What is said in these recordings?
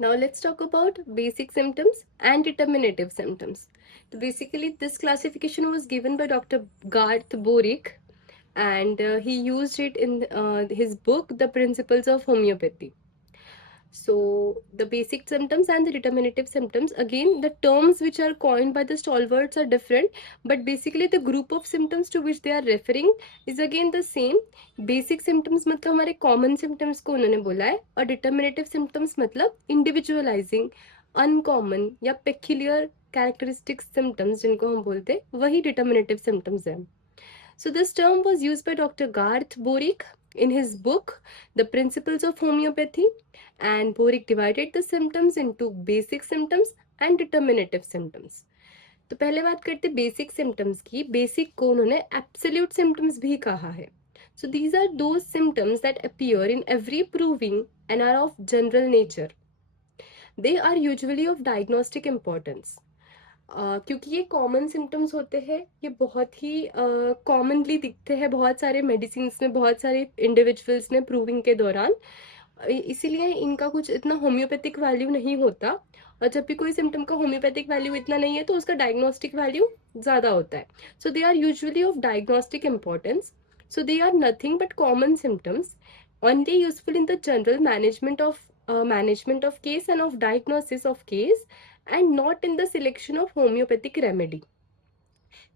Now let's talk about basic symptoms and determinative symptoms. So basically this classification was given by Dr. Garth Borick, and he used it in his book The Principles of Homeopathy. So the basic symptoms and the determinative symptoms, again the terms which are coined by the stalwarts are different, but basically the group of symptoms to which they are referring is again the same. Basic symptoms मतलब हमारे common symptoms को उन्होंने बोला है, और determinative symptoms मतलब individualizing, uncommon या peculiar characteristic symptoms जिनको हम बोलते हैं वही determinative symptoms है. So this term was used by Dr. Garth Borick in his book The Principles of Homeopathy, and Borick divided the symptoms into basic symptoms and determinative symptoms. तो पहले बात करते बेसिक सिम्टम्स की. Basic को उन्होंने absolute symptoms भी कहा है. So these are those symptoms that appear in every proving and are of general nature. They are usually of diagnostic importance. क्योंकि ये कॉमन सिम्टम्स होते हैं, ये बहुत ही कॉमनली दिखते हैं बहुत सारे मेडिसिन में, बहुत सारे इंडिविजुअल्स में प्रूविंग के दौरान. इसीलिए इनका कुछ इतना होम्योपैथिक वैल्यू नहीं होता, और जब भी कोई सिम्टम का होम्योपैथिक वैल्यू इतना नहीं है तो उसका डायग्नोस्टिक वैल्यू ज़्यादा होता है. So they are usually of diagnostic importance. So they are nothing but common symptoms, only useful in the general management of case and of diagnosis of case, and not in the selection of homeopathic remedy.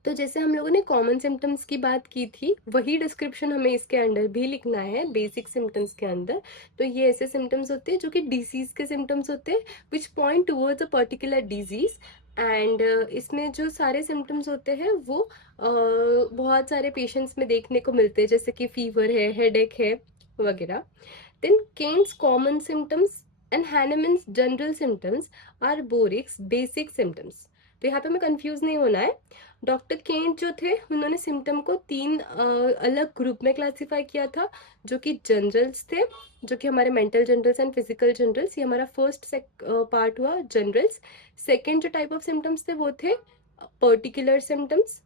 तो जैसे हम लोगों ने common symptoms की बात की थी, वही डिस्क्रिप्शन हमें इसके अंदर भी लिखना है बेसिक सिम्टम्स के अंदर. तो ये ऐसे सिम्टम्स होते हैं जो कि डिसीज के सिम्टम्स होते हैं which point towards a particular disease. And इसमें जो सारे सिम्टम्स होते हैं वो बहुत सारे पेशेंट्स में देखने को मिलते हैं, जैसे कि फीवर है, हेडेक है वगैरह. Then Kent's common symptoms and Hahnemann's general symptoms are Boericke's basic symptoms. तो यहाँ पे हमें कंफ्यूज नहीं होना है. डॉक्टर केंट जो थे उन्होंने सिम्टम को तीन अलग ग्रुप में क्लासिफाई किया था, जो कि जनरल्स थे, जो कि हमारे mental generals and physical generals. ये हमारा फर्स्ट पार्ट हुआ जनरल्स. सेकेंड जो टाइप ऑफ सिम्टम्स थे वो थे पर्टिकुलर सिम्टम्स,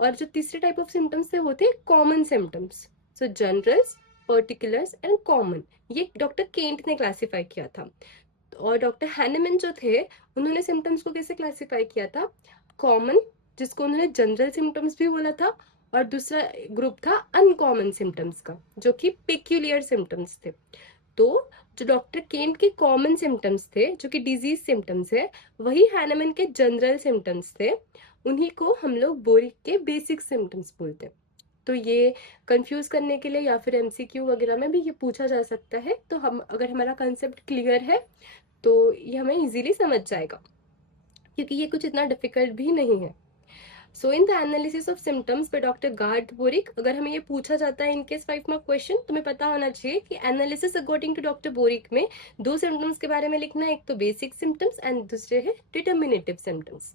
और जो तीसरे टाइप ऑफ सिम्टम्स थे वो थे common symptoms. So generals, particulars and common, ये डॉक्टर केंट ने क्लासिफाई किया था. और डॉक्टर हैनेमन जो थे उन्होंने सिम्टम्स को कैसे क्लासिफाई किया था? कॉमन, जिसको उन्होंने जनरल सिम्टम्स भी बोला था, और दूसरा ग्रुप था अनकॉमन सिम्टम्स का, जो कि पेक्यूलियर सिम्टम्स थे. तो जो डॉक्टर केंट के कॉमन सिम्टम्स थे, जो कि डिजीज सिम्टम्स है, वही हैनेमन के जनरल सिम्टम्स थे. उन्हीं को हम लोग बोरिक के बेसिक सिम्टम्स बोलते हैं. तो ये कंफ्यूज करने के लिए या फिर एमसीक्यू वगैरह में भी ये पूछा जा सकता है. तो हम अगर हमारा कंसेप्ट क्लियर है तो ये हमें इजीली समझ जाएगा, क्योंकि ये कुछ इतना डिफिकल्ट भी नहीं है. So in the analysis of symptoms by doctor Garth Boericke, अगर हमें ये पूछा जाता है इनकेस 5 मार्क क्वेश्चन, तुम्हें पता होना चाहिए कि analysis according to doctor Boericke में दो सिम्टम्स के बारे में लिखना है, एक तो बेसिक सिम्टम्स एंड दूसरे है डिटर्मिनेटिव सिम्टम्स.